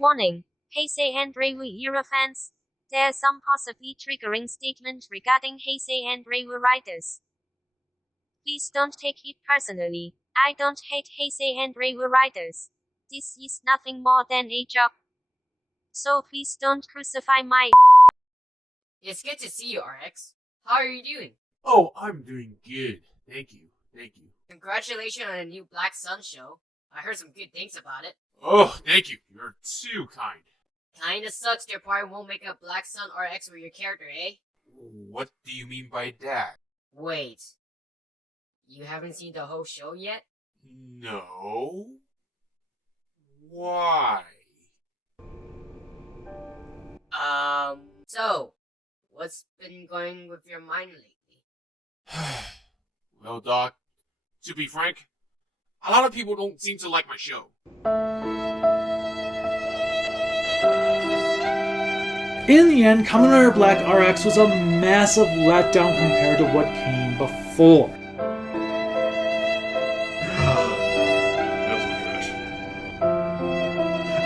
Warning. Heisei and Reiwu era fans. There's some possibly triggering statement regarding Heisei and Reiwu writers. Please don't take it personally. I don't hate Heisei and Reiwu writers. This is nothing more than a job. So please don't crucify my. It's good to see you, RX. How are you doing? Oh, I'm doing good. Thank you. Congratulations on a new Black Sun show. I heard some good things about it. Oh, thank you. You're too kind. Kinda sucks their party won't make a Black Sun RX with your character, eh? What do you mean by that? Wait. You haven't seen the whole show yet? No. Why? So, what's been going with your mind lately? Well, Doc, to be frank, a lot of people don't seem to like my show. In the end, Kamen Rider Black RX was a massive letdown compared to what came before. Absolute trash.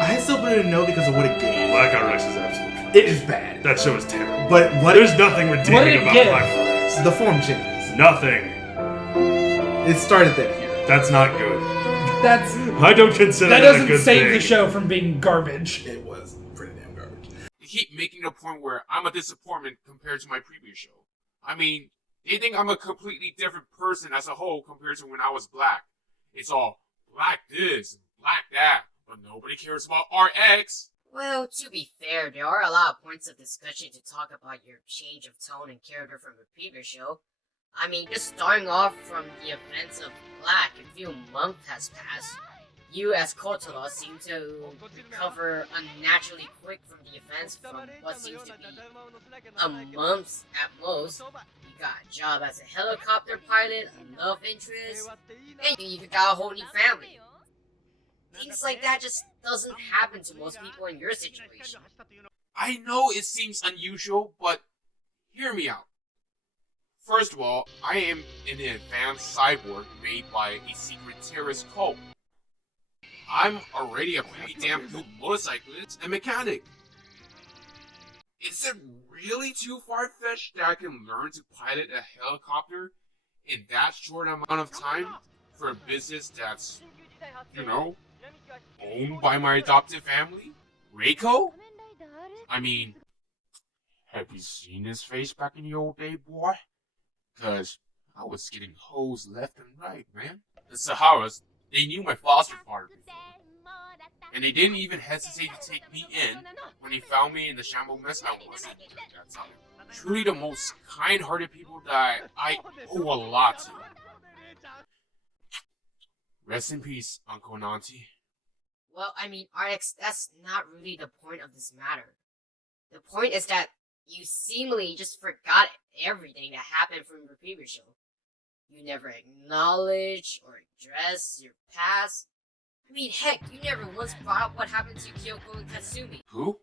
I still put it in no because of what it gave. Black RX is absolute trash. It is bad. That show is terrible. But what There's nothing redeeming about get? Black RX. the form changes. Nothing. It started that here. That's not good. That's I don't consider that that a doesn't good save thing. the show from being garbage. It was pretty damn garbage. They keep making a point where I'm a disappointment compared to my previous show. I mean, they think I'm a completely different person as a whole compared to when I was Black. It's all Black this, Black that, but nobody cares about RX. Well, to be fair, there are a lot of points of discussion to talk about your change of tone and character from the previous show. I mean, just starting off from the events of Black, a few months has passed. You as Kotaro seem to recover unnaturally quick from the events from what seems to be a month at most. You got a job as a helicopter pilot, a love interest, and you even got a whole new family. Things like that just doesn't happen to most people in your situation. I know it seems unusual, but hear me out. First of all, I am an advanced cyborg made by a secret terrorist cult. I'm already a pretty damn good motorcyclist and mechanic. Is it really too far-fetched that I can learn to pilot a helicopter in that short amount of time for a business that's, owned by my adoptive family? Reiko? I mean, have you seen his face back in the old day, boy? Cause I was getting hoes left and right, man. The Saharas, they knew my foster father before. And they didn't even hesitate to take me in when they found me in the shambles mess I was in at that time. Truly the most kind-hearted people that I owe a lot to. Rest in peace, Uncle and Auntie. Well, I mean, RX, that's not really the point of this matter. The point is that you seemingly just forgot everything that happened from your previous show. You never acknowledge or address your past. I mean, heck, you never once brought up what happened to Kyoko and Katsumi. Who?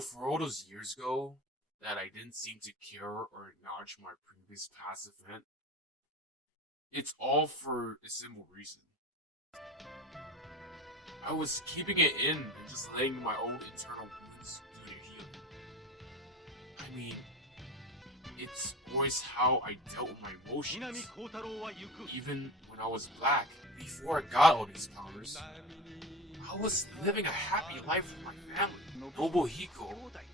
For all those years ago that I didn't seem to care or acknowledge my previous past event, it's all for a simple reason. I was keeping it in and just letting my own internal wounds do their healing. I mean, it's always how I dealt with my emotions. Even when I was Black, before I got all these powers, I was living a happy life with my family. Nobuhiko, that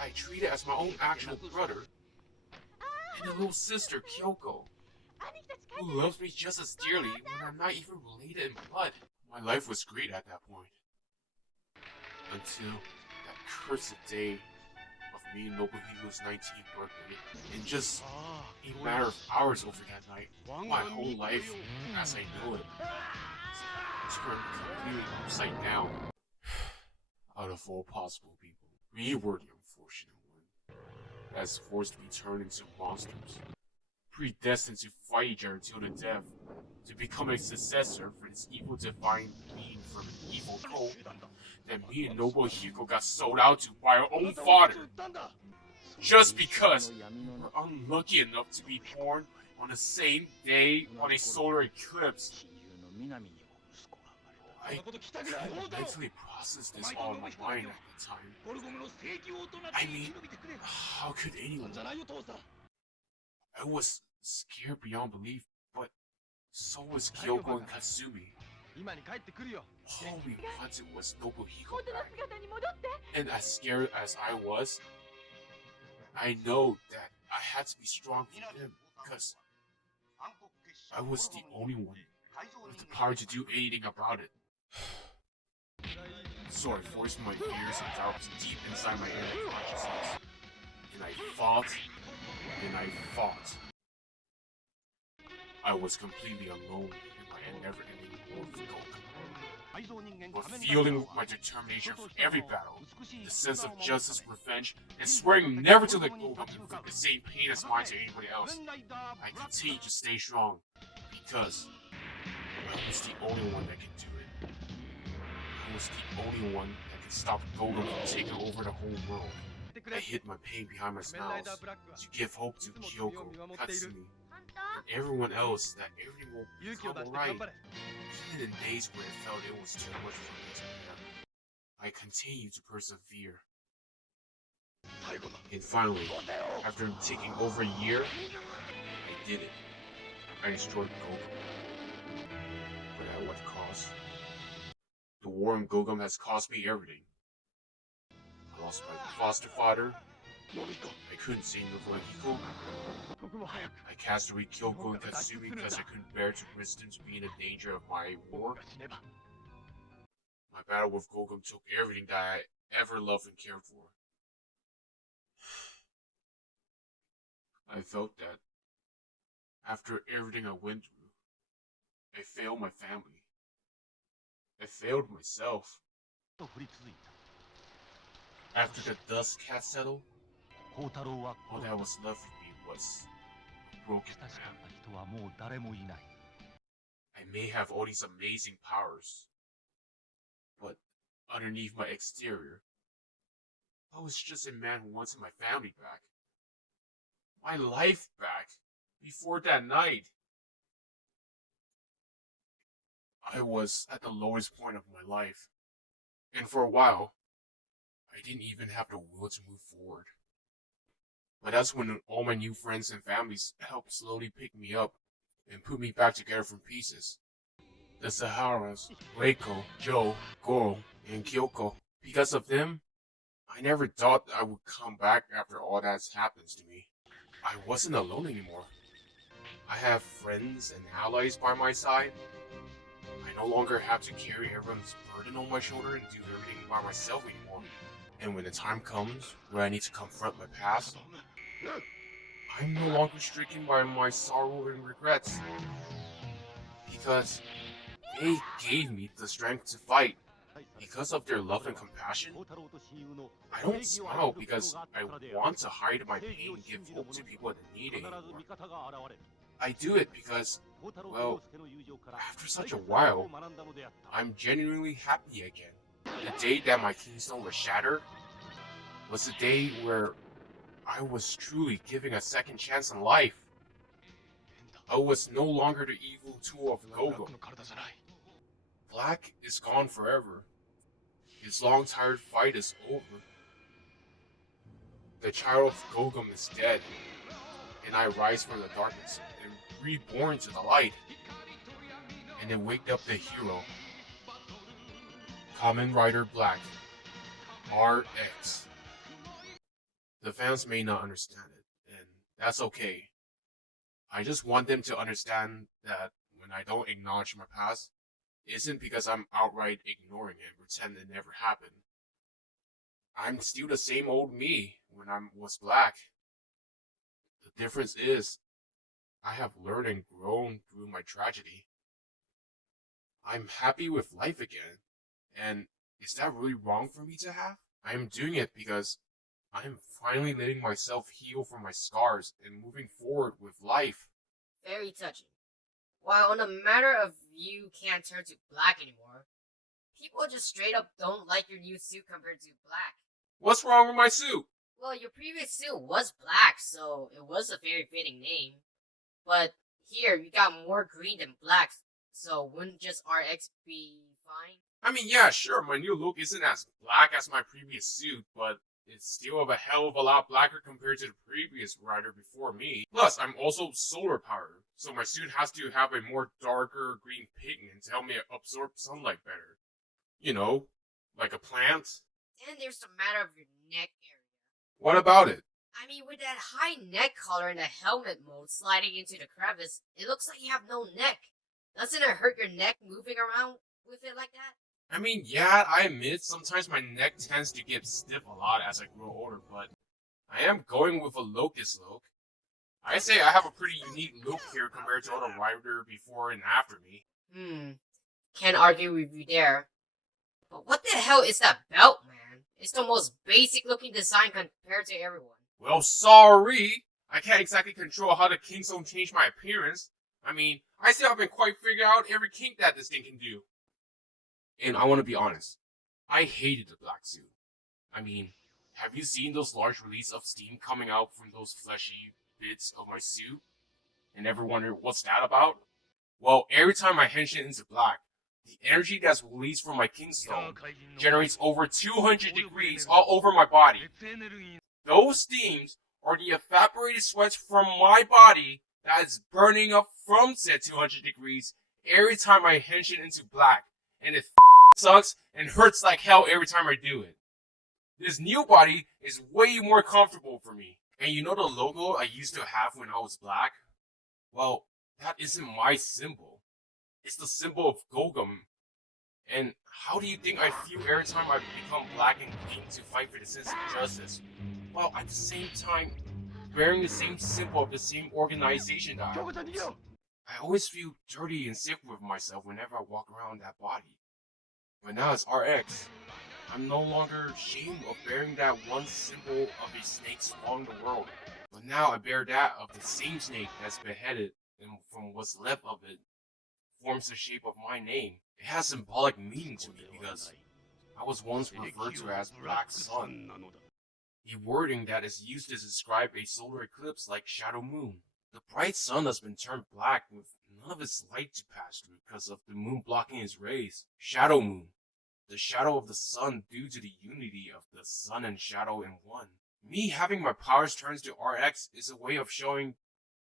I treated as my own actual brother, and a little sister, Kyoko, who loves me just as dearly when I'm not even related in blood. My life was great at that point. Until that cursed day of me and Nobuhiko's 19th birthday. In just a matter of hours over that night, my whole life, as I know it, turned completely upside down. Out of all possible people, we were the unfortunate one. That's forced to be turned into monsters. Predestined to fight each other till the death. To become a successor for this evil divine being from an evil cult that me and Nobuhiko got sold out to by our own father. Just because we were unlucky enough to be born on the same day on a solar eclipse. I couldn't mentally process this all in my mind at the time. I mean, how could anyone? I was scared beyond belief, but so was Kyoko and Katsumi. All we wanted was Nobuhiko back. And as scared as I was, I know that I had to be strong for them because I was the only one with the power to do anything about it. So I forced my fears and doubts deep inside my inner consciousness. And I fought, and I fought. I was completely alone in my never-ending war with Goku. But feeling my determination for every battle, the sense of justice, revenge, and swearing never to let Goku inflict the same pain as mine to anybody else, I continued to stay strong because I was the only one that could do it. I was the only one that could stop Goku from taking over the whole world. I hid my pain behind my smiles to give hope to Kyoko, Katsumi, and everyone else that everything will become alright. Even in days where it felt it was too much for me to bear, I continued to persevere. And finally, after taking over a year, I did it. I destroyed Goku. But at what cost? The war in Gogum has cost me everything. I lost my foster father. I couldn't see Nobuhiko. I cast away Kyoko and Katsumi because I couldn't bear to risk them to be in the danger of my war. My battle with Gogum took everything that I ever loved and cared for. I felt that after everything I went through, I failed my family. I failed myself. After the dust had settled, all that was left for me was a broken man. I may have all these amazing powers, but underneath my exterior, I was just a man who wanted my family back. My life back before that night. I was at the lowest point of my life, and for a while, I didn't even have the will to move forward. But that's when all my new friends and families helped slowly pick me up and put me back together from pieces. The Saharas, Reiko, Joe, Goro, and Kyoko. Because of them, I never thought I would come back after all that's happened to me. I wasn't alone anymore. I have friends and allies by my side. I no longer have to carry everyone's burden on my shoulder and do everything by myself anymore. And when the time comes where I need to confront my past, I'm no longer stricken by my sorrow and regrets. Because they gave me the strength to fight. Because of their love and compassion, I don't smile because I want to hide my pain and give hope to people that need it anymore. I do it because, well, after such a while, I'm genuinely happy again. The day that my keystone was shattered was the day where I was truly giving a second chance in life. I was no longer the evil tool of Gogo. Black is gone forever. His long tired fight is over. The child of Gogum is dead, and I rise from the darkness and reborn to the light. And then waked up the hero, Kamen Rider Black RX. The fans may not understand it, and that's okay. I just want them to understand that when I don't acknowledge my past, it isn't because I'm outright ignoring it and pretend it never happened. I'm still the same old me when I was black. The difference is, I have learned and grown through my tragedy. I'm happy with life again, and is that really wrong for me to have? I am doing it because I am finally letting myself heal from my scars and moving forward with life. Very touching. While on the matter of you can't turn to black anymore, people just straight up don't like your new suit compared to black. What's wrong with my suit? Well, your previous suit was black, so it was a very fitting name. But here, you got more green than black, so wouldn't just RX be fine. I mean, yeah, sure, my new look isn't as black as my previous suit, but it's still a hell of a lot blacker compared to the previous rider before me. Plus, I'm also solar powered, so my suit has to have a more darker green pigment to help me absorb sunlight better. You know, like a plant. Then there's the matter of your neck area. What about it? I mean, with that high neck collar and the helmet mode sliding into the crevice, it looks like you have no neck. Doesn't it hurt your neck moving around with it like that? I mean, yeah, I admit sometimes my neck tends to get stiff a lot as I grow older, but I am going with a locust look. I say I have a pretty unique look here compared to other rider before and after me. Can't argue with you there. But what the hell is that belt, man? It's the most basic looking design compared to everyone. Well, sorry. I can't exactly control how the kinks don't change my appearance. I mean, I still haven't quite figured out every kink that this thing can do. And I want to be honest, I hated the black suit. I mean, have you seen those large releases of steam coming out from those fleshy bits of my suit? And ever wondered what's that about? Well, every time I henshin into black, the energy that's released from my Kingstone generates over 200 degrees all over my body. Those steams are the evaporated sweats from my body that is burning up from said 200 degrees every time I henshin into black. And it sucks and hurts like hell every time I do it. This new body is way more comfortable for me. And you know the logo I used to have when I was black? Well, that isn't my symbol. It's the symbol of Gogum. And how do you think I feel every time I become black and green to fight for the sense of justice? While at the same time, bearing the same symbol of the same organization that I was. I always feel dirty and sick with myself whenever I walk around that body. But now as RX, I'm no longer ashamed of bearing that one symbol of a snake swallowing the world. But now I bear that of the same snake that's beheaded, and from what's left of it forms the shape of my name. It has symbolic meaning to me because I was once referred to as Black Sun, a wording that is used to describe a solar eclipse like shadow moon. The bright sun has been turned black with none of its light to pass through because of the moon blocking its rays. Shadow moon, the shadow of the sun due to the unity of the sun and shadow in one. Me having my powers turned to RX is a way of showing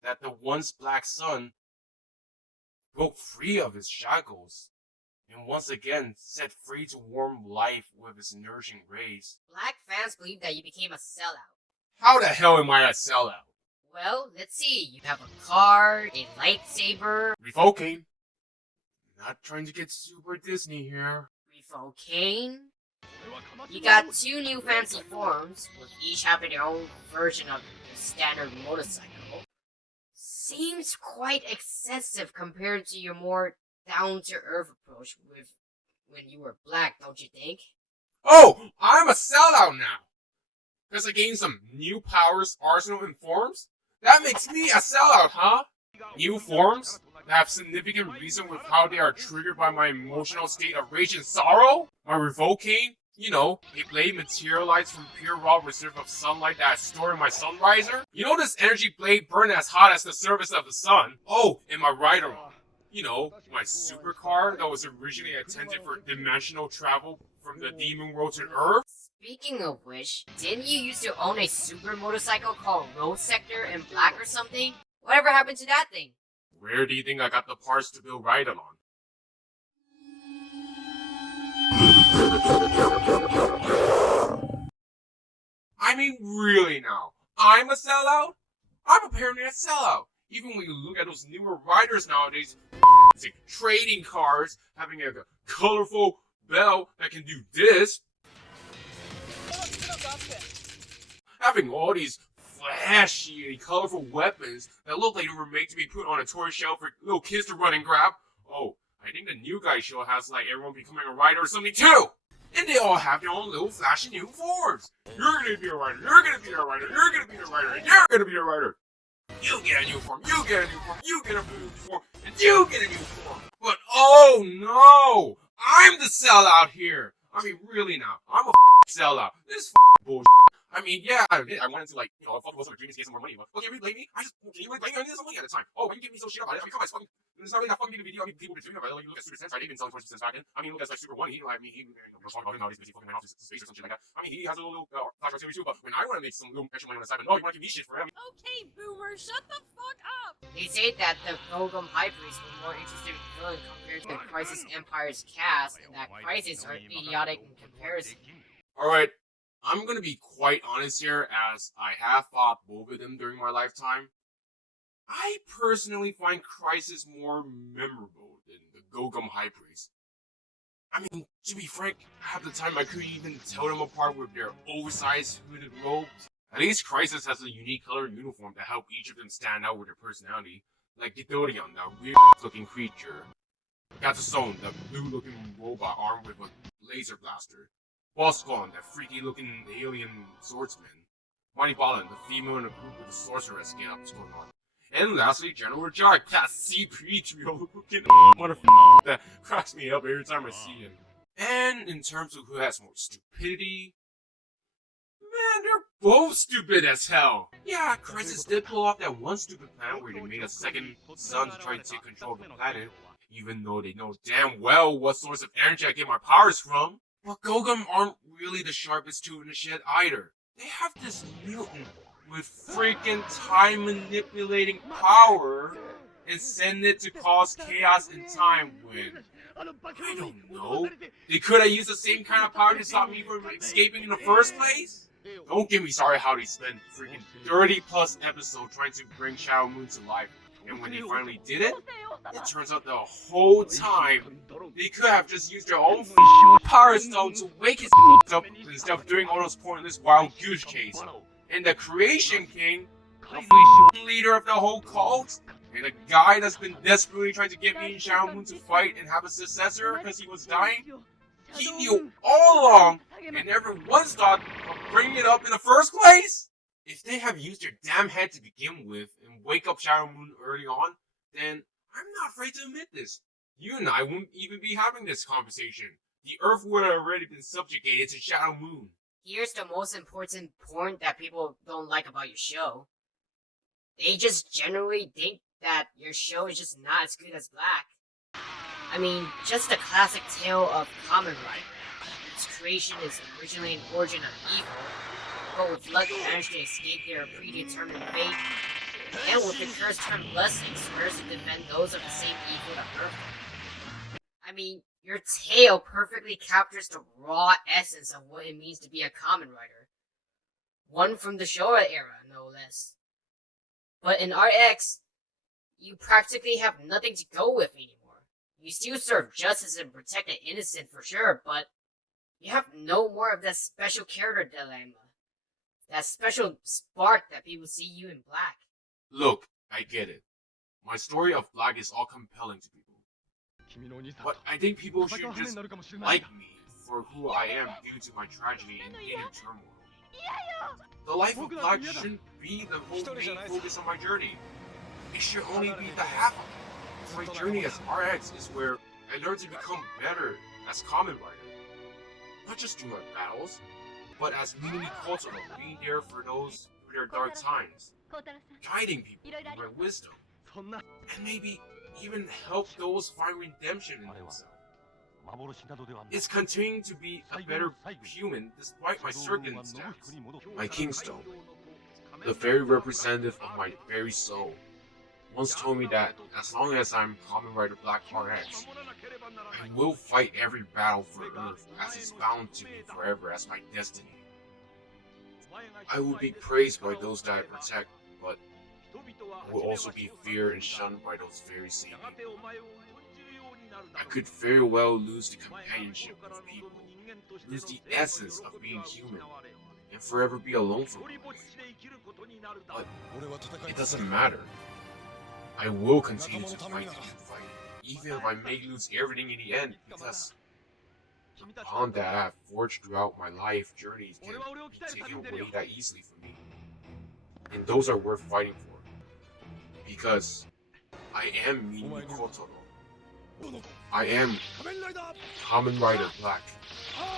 that the once black sun broke free of its shackles and once again set free to warm life with its nourishing rays. Black fans believe that you became a sellout. How the hell am I a sellout? Well, let's see. You have a car, a lightsaber. Revoking. Not trying to get super Disney here. Revoking. You got 2 new fancy forms, with each having their own version of the standard motorcycle. Seems quite excessive compared to your more down-to-earth approach with when you were black, don't you think? Oh, I'm a sellout now! Because I gained some new powers, arsenal, and forms? That makes me a sellout, huh? New forms that have significant reason with how they are triggered by my emotional state of rage and sorrow? My Revocaine? You know, a blade materialized from pure raw reserve of sunlight that I store in my sunriser? You know this energy blade burned as hot as the surface of the sun? Oh, and my rider on. You know, my supercar that was originally intended for dimensional travel from the demon world to Earth? Speaking of which, didn't you used to own a super motorcycle called Road Sector in black or something? Whatever happened to that thing? Where do you think I got the parts to build Raiden on? I mean, really now? I'm a sellout? I'm apparently a sellout. Even when you look at those newer riders nowadays, like trading cars, having a colorful bell that can do this. Having all these flashy and colorful weapons that look like they were made to be put on a toy shelf for little kids to run and grab. Oh, I think the new guy show has like everyone becoming a rider or something too. And they all have their own little flashy new forms. You're gonna be a rider, you're gonna be a rider, you're gonna be a rider, and you're gonna be a rider. You get a new form, you get a new form, you get a new form, and you get a new form. But oh no! I'm the sellout here! I mean, really now, I'm a sellout. This bullshit. I mean, yeah, I admit I wanted to, like, you know, fucking was on a dream to get some more money, but, okay, you really blame me? Can you really blame me? I needed some money at the time. Oh, why you give me so shit about it? I mean, come on, it's fucking, it's not really that fucking big a video. I mean, people have been doing it, right? Like, you look at Super Sentai, they've been selling 20% back then. I mean, look at, like, Super 1, he, I mean, he, you know, we're talking about him nowadays because he fucking went off to space or some shit like that. I mean, he has a little flashback series too, but when I want to make some little extra money on the side, but no, you want to give me shit for him. Okay, Boomer, shut the fuck up! They say that the Gogum High Priest were more interested in villain compared to the Crisis Empire's cast, and that Crisis are idiotic in comparison. Alright, I'm gonna be quite honest here, as I have fought both of them during my lifetime. I personally find Crisis more memorable than the Gogum High Priest. I mean, to be frank, half the time I couldn't even tell them apart with their oversized hooded robes. At least Crisis has a unique colored uniform to help each of them stand out with their personality. Like Githorion, that weird-looking creature. Gatsune, that blue-looking robot armed with a laser blaster. Boscon, that freaky-looking alien swordsman. Mighty Balin, the female in a group with a sorceress get-ups going on. And lastly, General Jark, that C-3PO-looking motherfucker that cracks me up every time I see him. And in terms of who has more stupidity, man, they're both stupid as hell. Yeah, Crisis did pull off that one stupid plan where they made a second sun to try to take control of the planet, even though they know damn well what source of energy I get my powers from. But Gogum aren't really the sharpest tool in the shed either. They have this mutant with freaking time manipulating power and send it to cause chaos in time when, I don't know, they could have used the same kind of power to stop me from escaping in the first place? Don't get me started how they spent freaking 30 plus episodes trying to bring Shadow Moon to life, and when they finally did it, it turns out the whole time they could have just used their own power stone to wake his up instead of doing all those pointless wild goose chase. And the Creation King, the leader of the whole cult, and the guy that's been desperately trying to get me and Shadow Moon to fight and have a successor because he was dying, he knew all along and never once thought of bringing it up in the first place? If they have used their damn head to begin with and wake up Shadow Moon early on, then I'm not afraid to admit this. You and I wouldn't even be having this conversation. The Earth would have already been subjugated to Shadow Moon. Here's the most important point that people don't like about your show. They just generally think that your show is just not as good as Black. I mean, just the classic tale of Kamen Rider. Its creation is originally an origin of evil, but with luck managed to escape their predetermined fate, and with the curse turned blessing, swears to defend those of the same evil that birthed them. I mean, your tale perfectly captures the raw essence of what it means to be a Kamen Rider. One from the Showa era, no less. But in RX, you practically have nothing to go with anymore. You still serve justice and protect the innocent for sure, but you have no more of that special character dilemma. That special spark that people see you in Black. Look, I get it. My story of Black is all compelling to people. But I think people should just like me for who I am due to my tragedy and inner turmoil. The life of Black shouldn't be the whole main focus of my journey. It should only be the half of it. My journey as RX is where I learn to become better as Kamen Rider. Not just through my battles, but as Minami Kotaro, being there for those through their dark times, guiding people with my wisdom, and maybe even help those find redemption in themselves. It's continuing to be a better human despite my circumstance. My Kingstone, the very representative of my very soul, once told me that as long as I'm Kamen Rider Black RX, I will fight every battle for Earth as it's bound to be forever as my destiny. I will be praised by those that I protect, but I will also be feared and shunned by those very same people. I could very well lose the companionship of people, lose the essence of being human, and forever be alone for my life. But it doesn't matter. I will continue to fight the good fight, even if I may lose everything in the end, because the bond that I have forged throughout my life journey can be taken away that easily from me. And those are worth fighting for. Because I am Minami Kotaro. I am Kamen Rider Black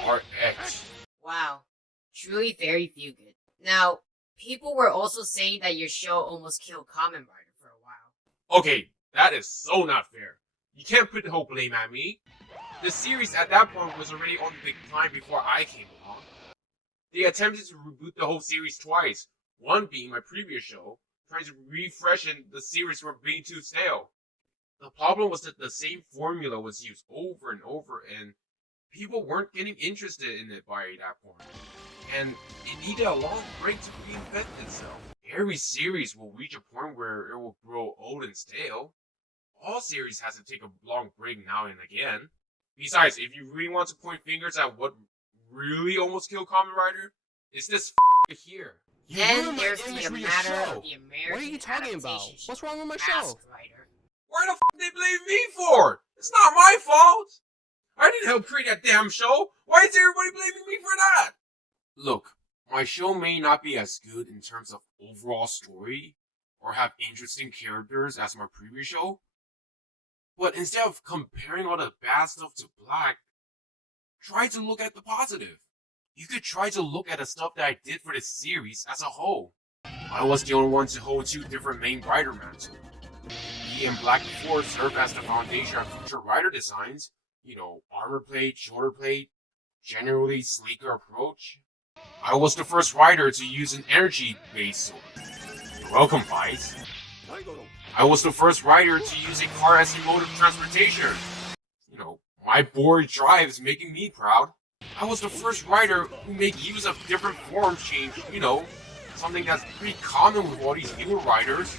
RX. Wow, truly very feel good. Now, people were also saying that your show almost killed Kamen Rider for a while. Okay, that is so not fair. You can't put the whole blame at me. The series at that point was already on the decline before I came along. They attempted to reboot the whole series twice, one being my previous show, trying to refreshen the series from being too stale. The problem was that the same formula was used over and over, and people weren't getting interested in it by that point. And it needed a long break to reinvent itself. Every series will reach a point where it will grow old and stale. All series has to take a long break now and again. Besides, if you really want to point fingers at what really almost killed Kamen Rider, it's this here. Then there's the matter of the American What are you talking about? adaptation What's wrong with my Masked show? Rider. Why the they blame me for? It's not my fault. I didn't help create that damn show. Why is everybody blaming me for that? Look, my show may not be as good in terms of overall story or have interesting characters as my previous show, but instead of comparing all the bad stuff to Black, try to look at the positive. You could try to look at the stuff that I did for this series as a whole. I was the only one to hold two different main rider mantles. Me and Black before served as the foundation of future rider designs. You know, armor plate, shoulder plate, generally sleeker approach. I was the first rider to use an energy-based sword. You're welcome, Vice. I was the first rider to use a car as a mode of transportation. You know, my board drives making me proud. I was the first rider who made use of different form change, you know, something that's pretty common with all these newer riders.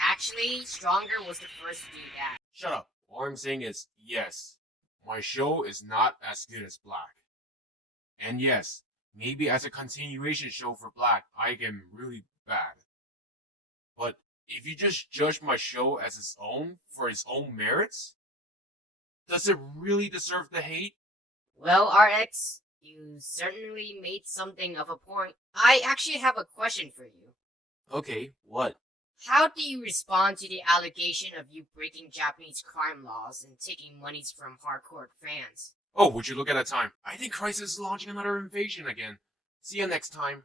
Actually, Stronger was the first to do that. Shut up. All I'm saying is, yes, my show is not as good as Black. And yes, maybe as a continuation show for Black, I am really bad. But if you just judge my show as its own, for its own merits, does it really deserve the hate? Well, RX, you certainly made something of a point. I actually have a question for you. Okay, what? How do you respond to the allegation of you breaking Japanese crime laws and taking monies from hardcore fans? Oh, would you look at that time? I think Crisis is launching another invasion again. See you next time.